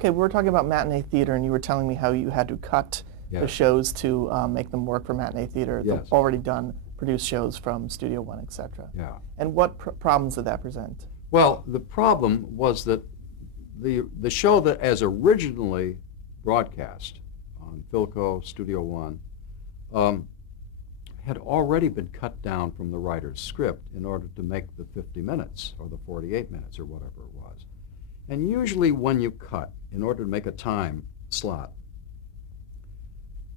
Okay, we were talking about matinee theater, and you were telling me how you had to cut the Yes. shows to make them work for matinee theater, the Yes. already done, produced shows from Studio One, etc. Yeah. And what problems did that present? Well, the problem was that the show that as originally broadcast on Philco Studio One um, had already been cut down from the writer's script in order to make the 50 minutes or the 48 minutes or whatever it was. And usually when you cut, in order to make a time slot,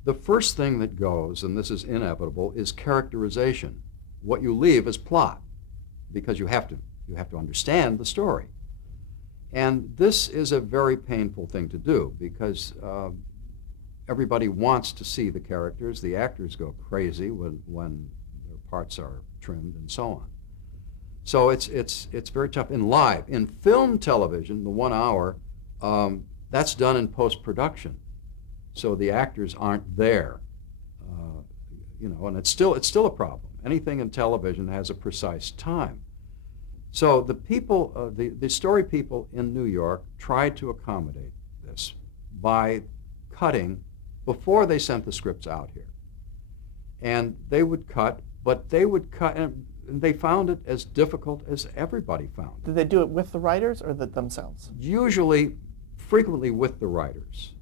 the first thing that goes, and this is inevitable, is characterization. What you leave is plot, because you have to understand the story. And this is a very painful thing to do, because everybody wants to see the characters. The actors go crazy when their parts are trimmed and so on. So it's very tough in live. In film television, the 1 hour, that's done in post-production. So the actors aren't there, and it's still a problem. Anything in television has a precise time. So the people, the story people in New York tried to accommodate this by cutting before they sent the scripts out here. And they would cut, but they would cut, and they found it as difficult as everybody found it. Did they do it with the writers or themselves? Usually, frequently with the writers.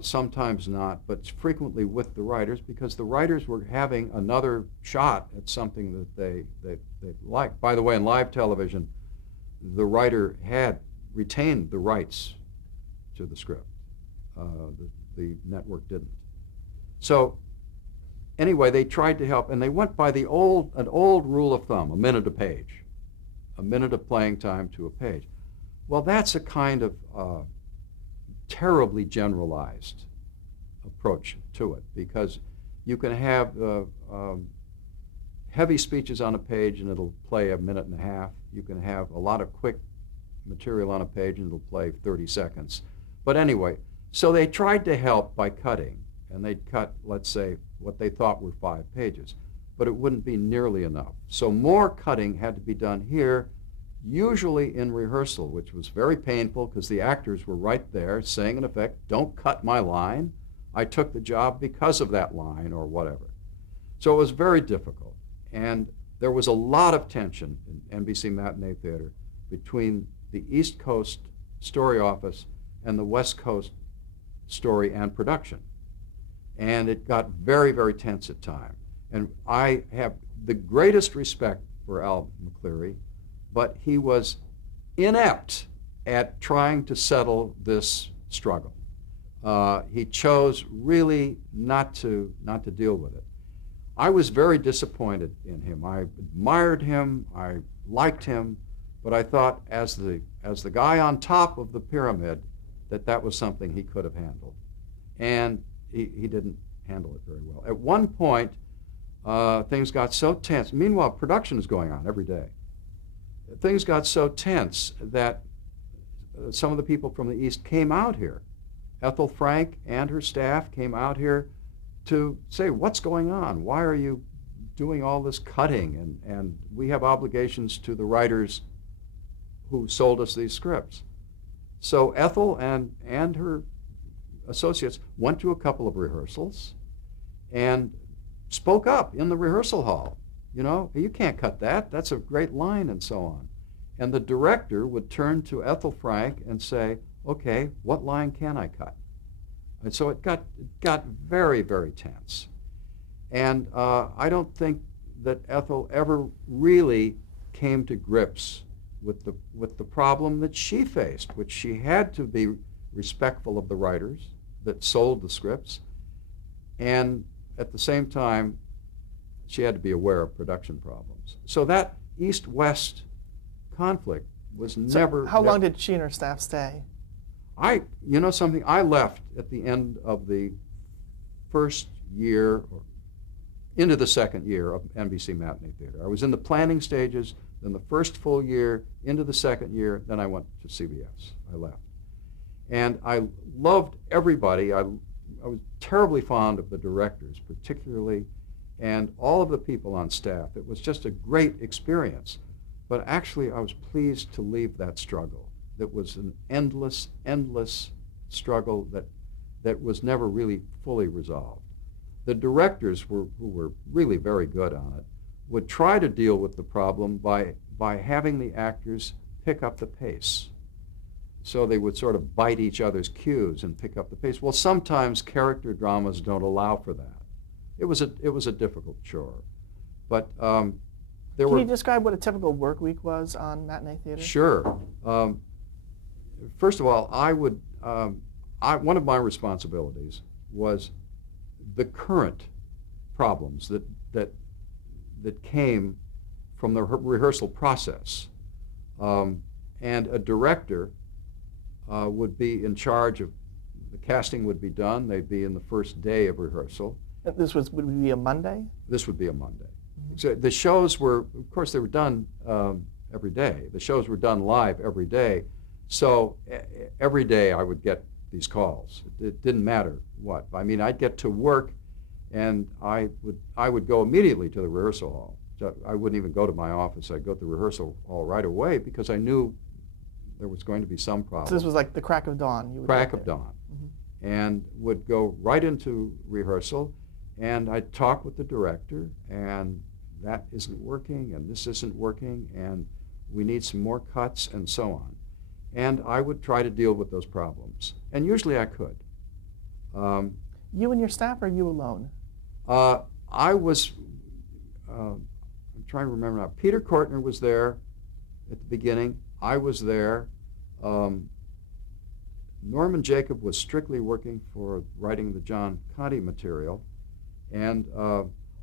Sometimes not, but frequently with the writers, because the writers were having another shot at something that they liked. By the way, in live television, the writer had retained the rights to the script. The network didn't. So anyway, they tried to help, and they went by an old rule of thumb, a minute a page, a minute of playing time to a page. Well, that's a kind of terribly generalized approach to it, because you can have heavy speeches on a page and it'll play a minute and a half. You can have a lot of quick material on a page and it'll play 30 seconds. But anyway, so they tried to help by cutting, and they'd cut, let's say, what they thought were 5 pages, but it wouldn't be nearly enough. So more cutting had to be done here, usually in rehearsal, which was very painful because the actors were right there saying, in effect, don't cut my line. I took the job because of that line or whatever. So it was very difficult. And there was a lot of tension in NBC Matinee Theater between the East Coast story office and the West Coast story and production. And it got very, very tense at times. And I have the greatest respect for Al McCleary, but he was inept at trying to settle this struggle. He chose really not to deal with it. I was very disappointed in him. I admired him, I liked him, but I thought as the guy on top of the pyramid that was something he could have handled. And he didn't handle it very well. At one point, things got so tense. Meanwhile, production is going on every day. Things got so tense that some of the people from the East came out here. Ethel Frank and her staff came out here to say, what's going on? Why are you doing all this cutting? And we have obligations to the writers who sold us these scripts. So Ethel and her associates went to a couple of rehearsals and spoke up in the rehearsal hall. You know, you can't cut that. That's a great line, and so on. And the director would turn to Ethel Frank and say, okay, what line can I cut? And so it got very, very tense. And I don't think that Ethel ever really came to grips with the problem that she faced, which she had to be respectful of the writers that sold the scripts, and at the same time, she had to be aware of production problems. So that East-West conflict was never... How long did she and her staff stay? You know something, I left at the end of the first year, or into the second year of NBC Matinee Theater. I was in the planning stages, then the first full year, into the second year, then I went to CBS. I left. And I loved everybody. I was terribly fond of the directors, particularly, and all of the people on staff. It was just a great experience. But actually, I was pleased to leave that struggle. that was an endless, endless struggle that was never really fully resolved. The directors, who were really very good on it, would try to deal with the problem by having the actors pick up the pace. So they would sort of bite each other's cues and pick up the pace. Well, sometimes character dramas don't allow for that. It was a difficult chore. But Can you describe what a typical work week was on matinee theater? Sure. First of all, one of my responsibilities was the current problems that came from the rehearsal process. And a director would be in charge of, the casting would be done, they'd be in the first day of rehearsal. Would be a Monday? This would be a Monday. So the shows were, of course, they were done every day. The shows were done live every day. So every day I would get these calls. It didn't matter what. I mean, I'd get to work, and I would go immediately to the rehearsal hall. So I wouldn't even go to my office. I'd go to the rehearsal hall right away because I knew there was going to be some problem. So this was like the crack of dawn? You would Crack of dawn. Mm-hmm. And would go right into rehearsal, and I'd talk with the director, and that isn't working, and this isn't working, and we need some more cuts, and so on. And I would try to deal with those problems. And usually I could. You and your staff, or you alone? I was, I'm trying to remember now. Peter Kortner was there at the beginning. I was there. Norman Jacob was strictly working for writing the John Conte material. And,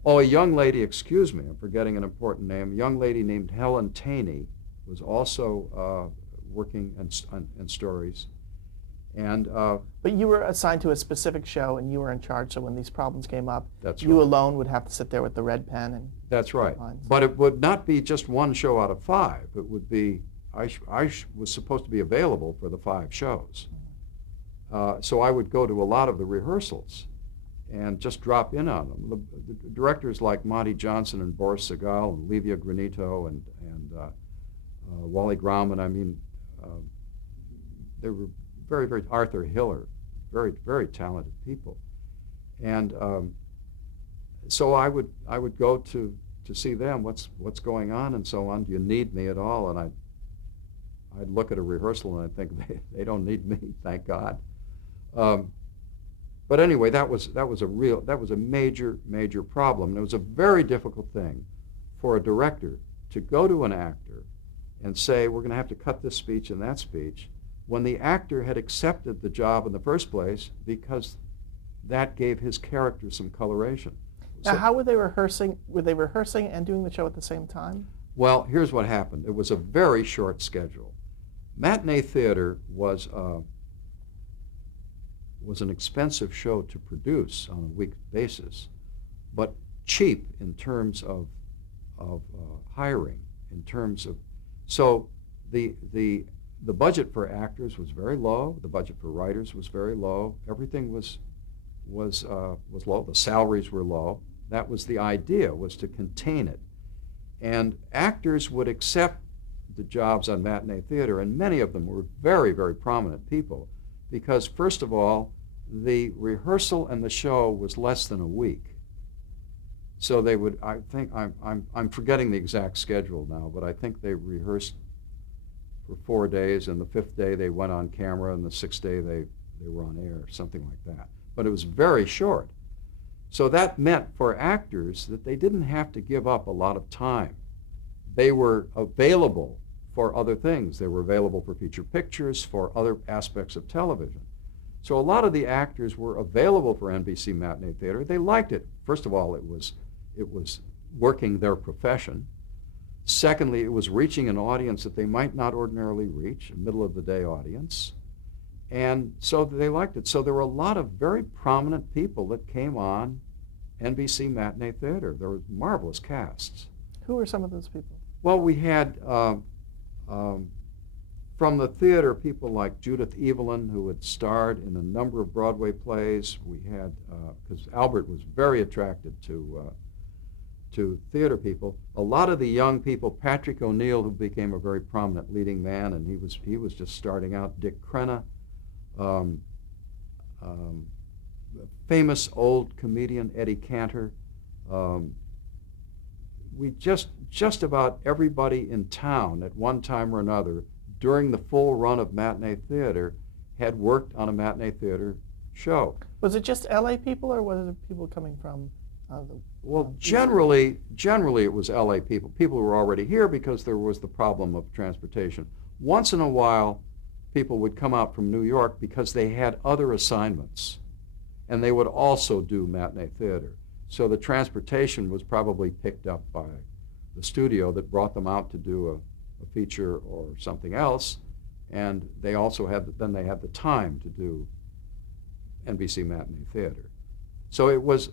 a young lady, excuse me, I'm forgetting an important name, a young lady named Helen Taney was also working in stories. And but you were assigned to a specific show, and you were in charge, so when these problems came up, that's you right. alone would have to sit there with the red pen and that's right. lines. But it would not be just one show out of 5. It would be, I was supposed to be available for the 5 shows. So I would go to a lot of the rehearsals and just drop in on them. The directors like Monty Johnson and Boris Segal and Livia Granito and Wally Grauman, I mean, they were very, very, Arthur Hiller, very, very talented people. And so I would go to see them, what's going on and so on. Do you need me at all? And I'd look at a rehearsal and I'd think, they don't need me, thank God. But anyway, that was a major, major problem. And it was a very difficult thing for a director to go to an actor and say, we're going to have to cut this speech and that speech, when the actor had accepted the job in the first place because that gave his character some coloration. Now, how were they rehearsing? Were they rehearsing and doing the show at the same time? Well, here's what happened. It was a very short schedule. Matinee theater was an expensive show to produce on a week basis, but cheap in terms of hiring, in terms of, so the budget for actors was very low, the budget for writers was very low, everything was low, the salaries were low. That was the idea, was to contain it. And actors would accept the jobs on matinee theater, and many of them were very, very prominent people, because first of all, the rehearsal and the show was less than a week. So they would, I think, I'm forgetting the exact schedule now, but I think they rehearsed for 4 days, and the 5th day they went on camera, and the 6th day they were on air, something like that. But it was very short. So that meant for actors that they didn't have to give up a lot of time. They were available for other things. They were available for feature pictures, for other aspects of television. So a lot of the actors were available for NBC matinee theater. They liked it. First of all, it was working their profession. Secondly, it was reaching an audience that they might not ordinarily reach, a middle-of-the-day audience. And so they liked it. So there were a lot of very prominent people that came on NBC matinee theater. There were marvelous casts. Who were some of those people? Well, we had from the theater people like Judith Evelyn, who had starred in a number of Broadway plays. We had, because Albert was very attracted to to theater people. A lot of the young people, Patrick O'Neill, who became a very prominent leading man, and he was just starting out. Dick Crenna, um, famous old comedian Eddie Cantor. We just about everybody in town at one time or another during the full run of matinee theater had worked on a matinee theater show. Was it just LA people, or was it people coming from Well, generally it was LA people. People who were already here because there was the problem of transportation. Once in a while, people would come out from New York because they had other assignments, and they would also do matinee theater. So the transportation was probably picked up by the studio that brought them out to do a feature or something else, and they also had the time to do NBC matinee theater. So it was.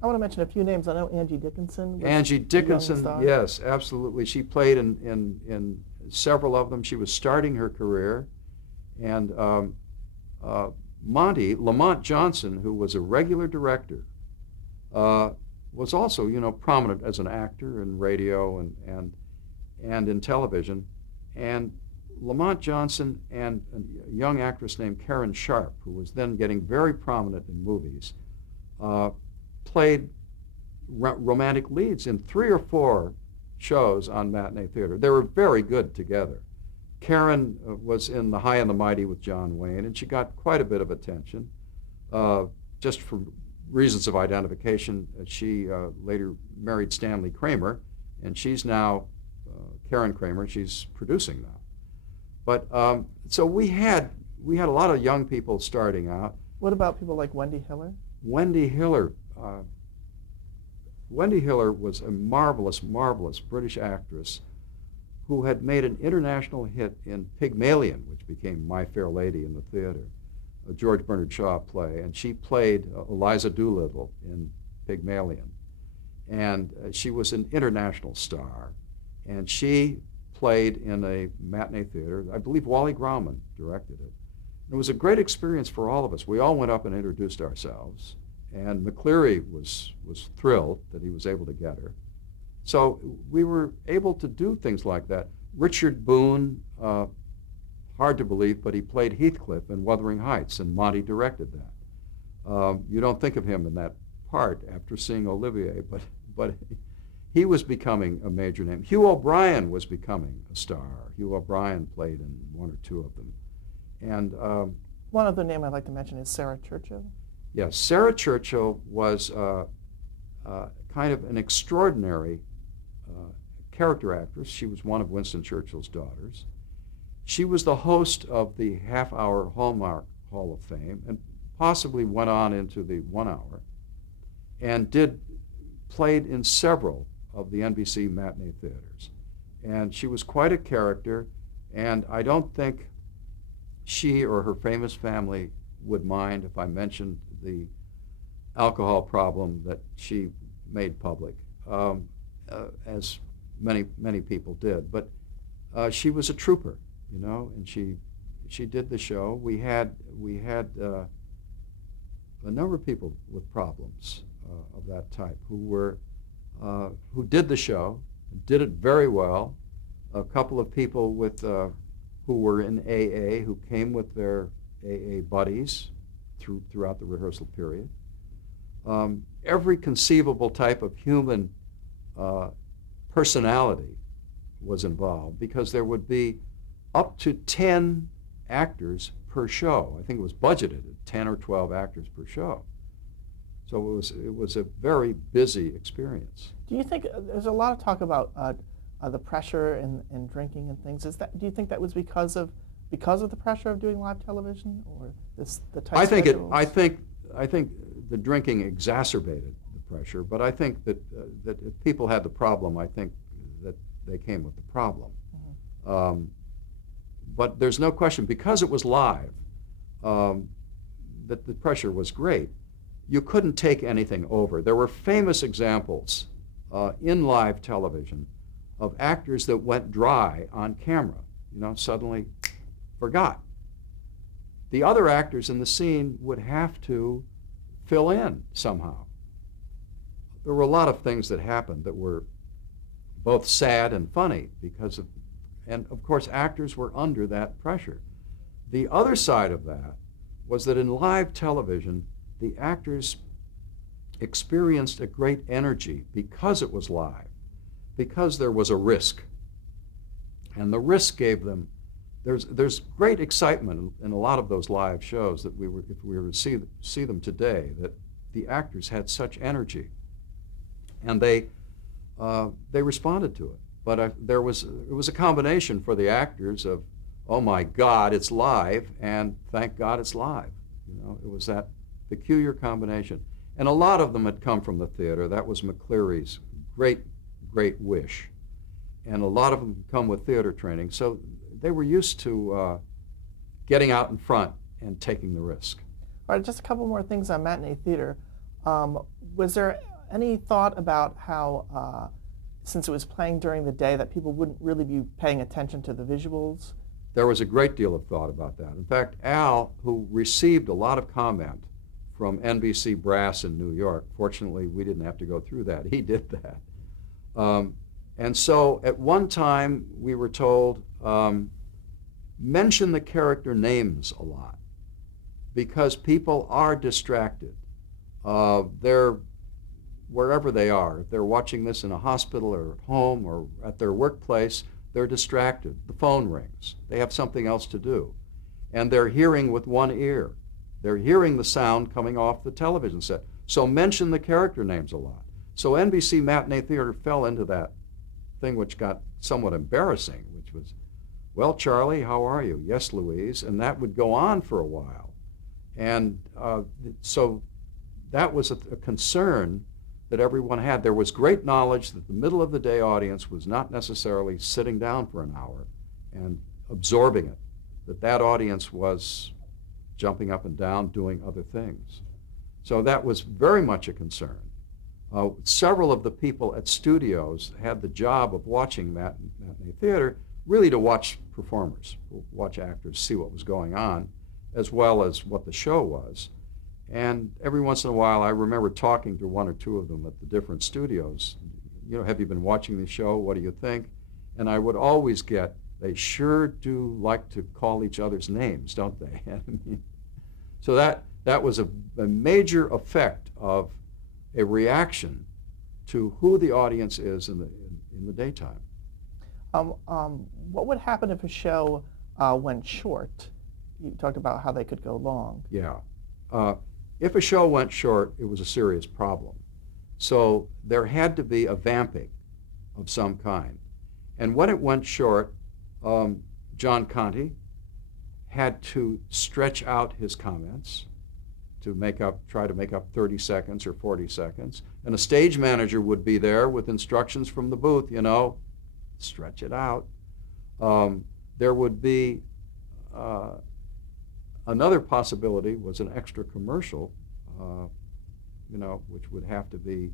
I want to mention a few names. I know Angie Dickinson. Angie Dickinson, yes, absolutely. She played in several of them. She was starting her career, and Lamont Johnson, who was a regular director, was also, prominent as an actor in radio and in television. And Lamont Johnson and a young actress named Karen Sharp, who was then getting very prominent in movies, played romantic leads in 3 or 4 shows on matinee theater. They were very good together. Karen was in The High and the Mighty with John Wayne, and she got quite a bit of attention. Just for reasons of identification, she later married Stanley Kramer, and she's now, Karen Kramer, she's producing now. But so we had a lot of young people starting out. What about people like Wendy Hiller? Wendy Hiller was a marvelous, marvelous British actress who had made an international hit in Pygmalion, which became My Fair Lady in the theater, a George Bernard Shaw play, and she played Eliza Doolittle in Pygmalion. And she was an international star, and she played in a matinee theater. I believe Wally Grauman directed it. It was a great experience for all of us. We all went up and introduced ourselves, and McCleary was thrilled that he was able to get her. So we were able to do things like that. Richard Boone, hard to believe, but he played Heathcliff in Wuthering Heights, and Monty directed that. You don't think of him in that part after seeing Olivier, but he was becoming a major name. Hugh O'Brian was becoming a star. Hugh O'Brian played in 1 or 2 of them. And one other name I'd like to mention is Sarah Churchill. Yes, Sarah Churchill was kind of an extraordinary character actress. She was one of Winston Churchill's daughters. She was the host of the half-hour Hallmark Hall of Fame and possibly went on into the 1 hour and played in several of the NBC matinee theaters. And she was quite a character, and I don't think she or her famous family would mind if I mentioned the alcohol problem that she made public, as many people did. But she was a trooper, and she did the show. We had a number of people with problems of that type who did the show, did it very well. A couple of people who were in AA, who came with their AA buddies throughout the rehearsal period. Every conceivable type of human personality was involved, because there would be up to 10 actors per show. I think it was budgeted at 10 or 12 actors per show. So it was a very busy experience. Do you think there's a lot of talk about the pressure and drinking and things? Do you think that was because of the pressure of doing live television, or the tight schedules? I think the drinking exacerbated the pressure, but I think that if people had the problem, I think that they came with the problem. Mm-hmm. But there's no question, because it was live, that the pressure was great. You couldn't take anything over. There were famous examples in live television of actors that went dry on camera, suddenly forgot. The other actors in the scene would have to fill in somehow. there were a lot of things that happened that were both sad and funny and of course actors were under that pressure. The other side of that was that in live television, the actors experienced a great energy because it was live, because there was a risk. And the risk gave them, there's great excitement in a lot of those live shows that if we were to see them today, that the actors had such energy. And they responded to it. But it was a combination for the actors of, oh my God, it's live, and thank God it's live. It was that peculiar combination. And a lot of them had come from the theater. That was McCleary's great, great wish. And a lot of them come with theater training. So they were used to getting out in front and taking the risk. All right, just a couple more things on matinee theater. Was there any thought about how, since it was playing during the day, that people wouldn't really be paying attention to the visuals? There was a great deal of thought about that. In fact, Al, who received a lot of comment from NBC brass in New York, fortunately we didn't have to go through that, he did that. And so at one time we were told, mention the character names a lot, because people are distracted. They're wherever they are. If they're watching this in a hospital or at home or at their workplace, they're distracted. The phone rings. They have something else to do. And they're hearing with one ear. They're hearing the sound coming off the television set. So mention the character names a lot. So NBC Matinee Theater fell into that thing which got somewhat embarrassing, which was, well, Charlie, how are you? Yes, Louise. And that would go on for a while. And so that was a concern that everyone had. There was great knowledge that the middle of the day audience was not necessarily sitting down for an hour and absorbing it, that audience was jumping up and down doing other things. So that was very much a concern. Several of the people at studios had the job of watching matinee theater really to watch performers, watch actors, see what was going on, as well as what the show was. And every once in a while, I remember talking to one or two of them at the different studios. Have you been watching the show? What do you think? And I would always get, they sure do like to call each other's names, don't they? So that was a major effect of a reaction to who the audience is in the daytime. What would happen if a show went short? You talked about how they could go long. Yeah. If a show went short, it was a serious problem. So there had to be a vamping of some kind. And when it went short, John Conte had to stretch out his comments to try to make up 30 seconds or 40 seconds. And a stage manager would be there with instructions from the booth, stretch it out. There would be another possibility was an extra commercial, which would have to be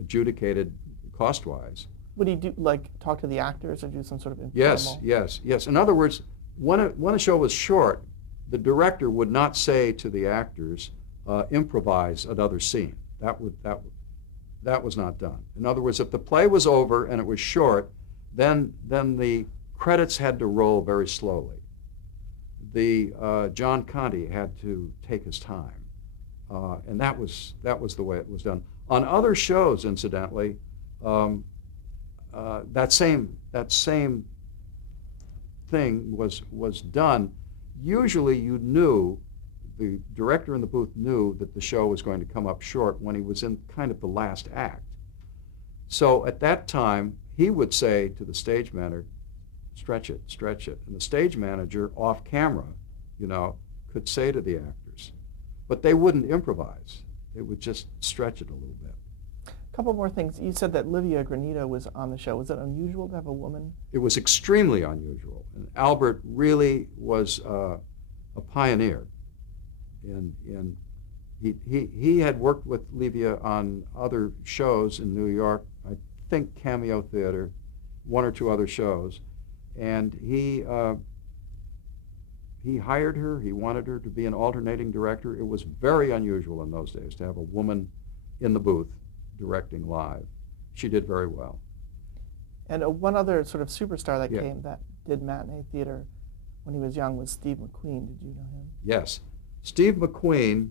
adjudicated cost-wise. Would he do, talk to the actors or do some sort of informal? Yes. In other words, when a show was short, the director would not say to the actors, improvise another scene. That was not done. In other words, if the play was over and it was short, then the credits had to roll very slowly. John Conte had to take his time, and that was the way it was done. On other shows, incidentally, that same thing was done. Usually, the director in the booth knew that the show was going to come up short when he was in kind of the last act. So at that time, he would say to the stage manager, stretch it. And the stage manager, off camera, could say to the actors. But they wouldn't improvise. They would just stretch it a little bit. A couple more things. You said that Livia Granito was on the show. Was it unusual to have a woman? It was extremely unusual. And Albert really was a pioneer. He had worked with Livia on other shows in New York, I think Cameo Theater, one or two other shows. And he hired her. He wanted her to be an alternating director. It was very unusual in those days to have a woman in the booth directing live. She did very well. And one other sort of superstar that Yeah. came that did matinee theater when he was young was Steve McQueen. Did you know him? Yes. Steve McQueen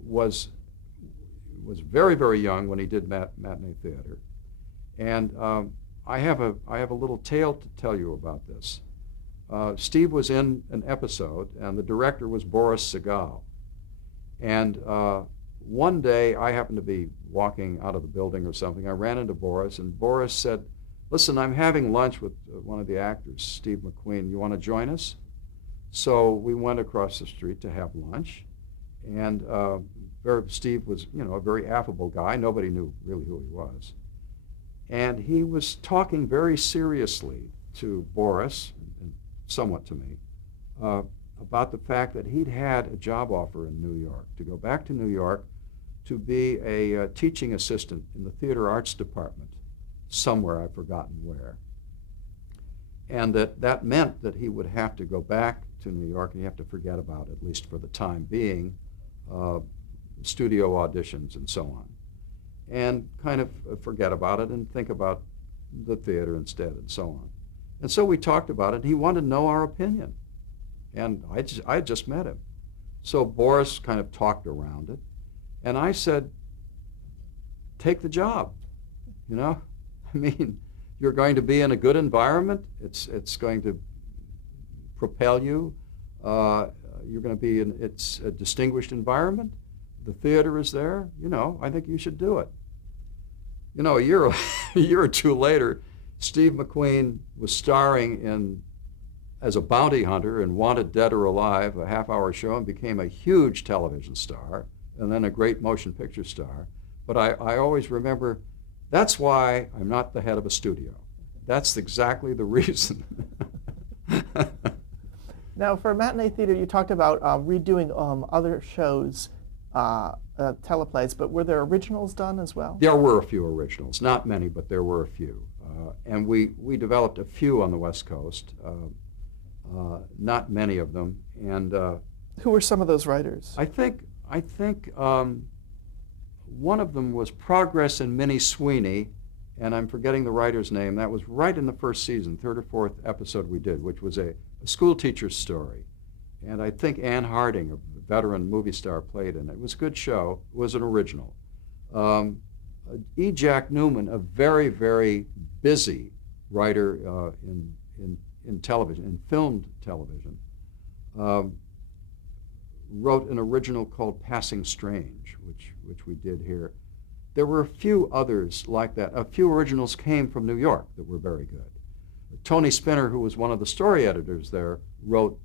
was very, very young when he did matinee theater. And I have a little tale to tell you about this. Steve was in an episode, and the director was Boris Sagal. And one day, I happened to be walking out of the building or something. I ran into Boris, and Boris said, "Listen, I'm having lunch with one of the actors, Steve McQueen. You want to join us?" So we went across the street to have lunch, and Steve was, a very affable guy. Nobody knew really who he was. And he was talking very seriously to Boris, and somewhat to me, about the fact that he'd had a job offer in New York, to go back to New York to be a teaching assistant in the theater arts department, somewhere, I've forgotten where. And that meant that he would have to go back to New York and he'd have to forget about, at least for the time being, studio auditions and so on. And kind of forget about it and think about the theater instead and so on. And so we talked about it. He wanted to know our opinion. And I had just met him. So Boris kind of talked around it. And I said, take the job. I mean, you're going to be in a good environment. It's going to propel you. You're going to be it's a distinguished environment. The theater is there. I think you should do it. A year or two later, Steve McQueen was starring as a bounty hunter in Wanted Dead or Alive, a half-hour show, and became a huge television star, and then a great motion picture star. But I always remember, that's why I'm not the head of a studio. That's exactly the reason. Now, for matinee theater, you talked about redoing other shows, teleplays, but were there originals done as well? There were a few originals, not many, but there were a few. And we developed a few on the West Coast, not many of them. And who were some of those writers? I think one of them was Progress and Minnie Sweeney, and I'm forgetting the writer's name. That was right in the first season, third or fourth episode we did, which was a school teacher's story. And I think Ann Harding, a veteran movie star, played in it. It was a good show. It was an original. E. Jack Newman, a very, very busy writer in television, in filmed television, wrote an original called Passing Strange, which we did here. There were a few others like that. A few originals came from New York that were very good. Tony Spinner, who was one of the story editors there, wrote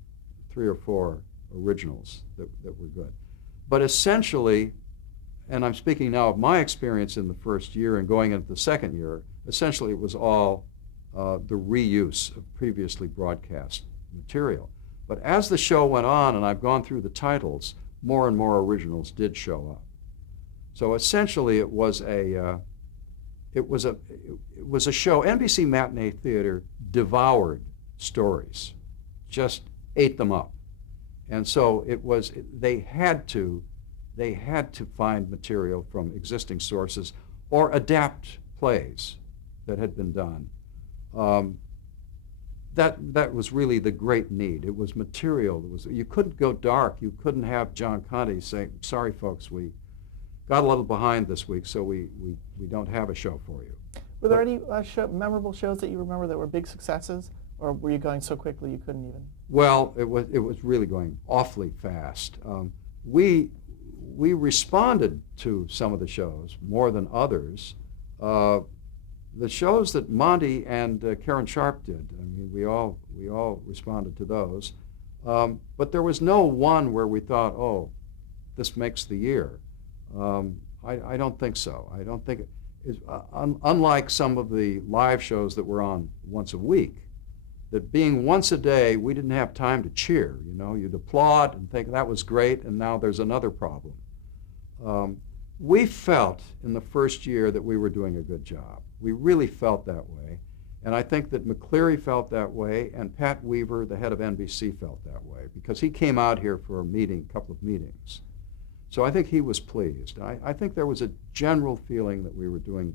3 or 4 originals that were good. But essentially, and I'm speaking now of my experience in the first year and going into the second year, essentially it was all the reuse of previously broadcast material. But as the show went on, and I've gone through the titles, more and more originals did show up. So essentially, it was a show. NBC Matinee Theater devoured stories, just ate them up, and so they had to find material from existing sources or adapt plays that had been done. That was really the great need. It was material. You couldn't go dark. You couldn't have John Conte saying, "Sorry, folks, we got a little behind this week, so we don't have a show for you." Were there any memorable shows that you remember that were big successes, or were you going so quickly you couldn't even? Well, it was really going awfully fast. We responded to some of the shows more than others. The shows that Monty and Karen Sharp did, I mean, we all responded to those. But there was no one where we thought, oh, this makes the year. I don't think so. I don't think unlike some of the live shows that were on once a week, that being once a day, we didn't have time to cheer. You'd applaud and think that was great, and now there's another problem. We felt in the first year that we were doing a good job. We really felt that way. And I think that McCleary felt that way, and Pat Weaver, the head of NBC, felt that way, because he came out here for a couple of meetings. So I think he was pleased. I think there was a general feeling that we were doing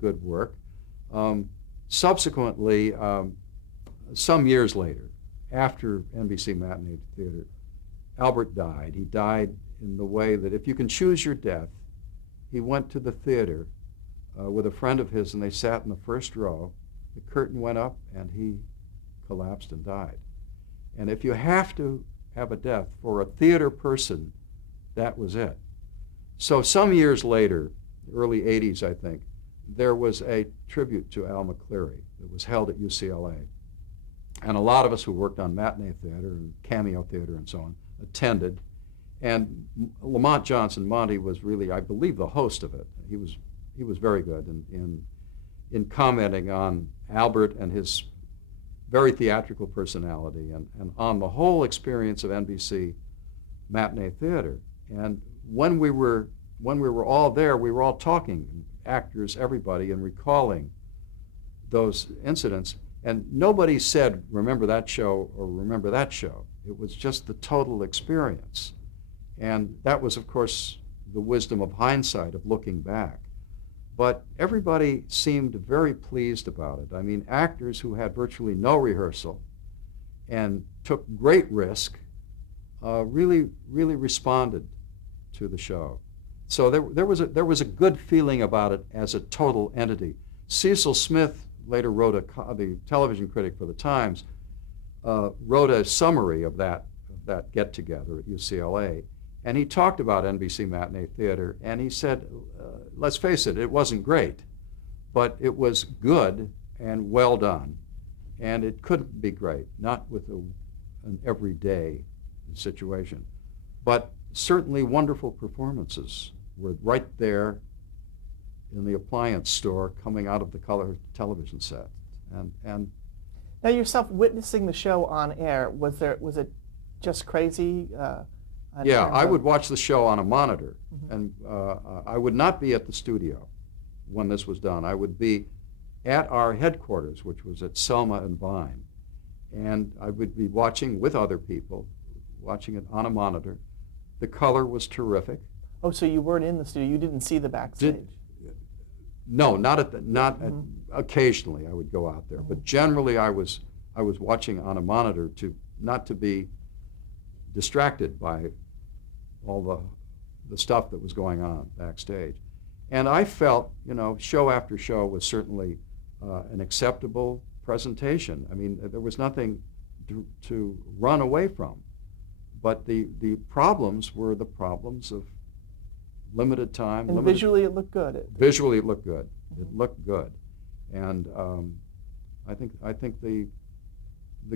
good work. Subsequently, some years later, after NBC Matinee Theater, Albert died. He died in the way that if you can choose your death, he went to the theater with a friend of his, and they sat in the first row. The curtain went up, and he collapsed and died. And if you have to have a death for a theater person, that was it. So some years later, early 80s, I think, there was a tribute to Al McCleary that was held at UCLA. And a lot of us who worked on matinee theater and cameo theater and so on attended. And Lamont Johnson, Monty, was really, I believe, the host of it. He was very good in commenting on Albert and his very theatrical personality and on the whole experience of NBC matinee theater. And when we were all there, we were all talking, actors, everybody, and recalling those incidents. And nobody said, remember that show or remember that show. It was just the total experience. And that was, of course, the wisdom of hindsight, of looking back. But everybody seemed very pleased about it. I mean, actors who had virtually no rehearsal and took great risk really responded to the show. So there was a good feeling about it as a total entity. Cecil Smith later wrote the television critic for the Times, wrote a summary of that get-together at UCLA, and he talked about NBC Matinee Theater, and he said, let's face it, it wasn't great, but it was good and well done, and it couldn't be great, not with an everyday situation, but certainly wonderful performances were right there in the appliance store coming out of the color television set. And now yourself witnessing the show on air, was it just crazy? Yeah, I would watch the show on a monitor, and I would not be at the studio when this was done. I would be at our headquarters, which was at Selma and Vine, and I would be watching with other people, watching it on a monitor. The color was terrific. Oh, so you weren't in the studio? You didn't see the backstage? No, occasionally I would go out there, but generally I was watching on a monitor not to be distracted by all the stuff that was going on backstage. And I felt, show after show was certainly an acceptable presentation. I mean, there was nothing to run away from. But the problems were the problems of limited time. And visually it looked good. Visually it looked good. It looked good. And I think the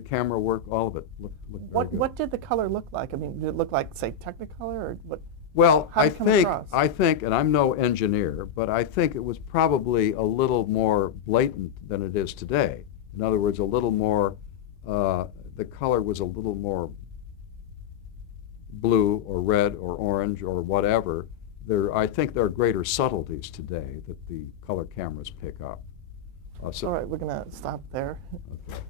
camera work, all of it looked very good. What did the color look like? I mean, did it look like, say, Technicolor, or what? Well, I think, and I'm no engineer, but I think it was probably a little more blatant than it is today. In other words, a little more, the color was a little more blue or red or orange or whatever. I think there are greater subtleties today that the color cameras pick up. All right, we're going to stop there. Okay.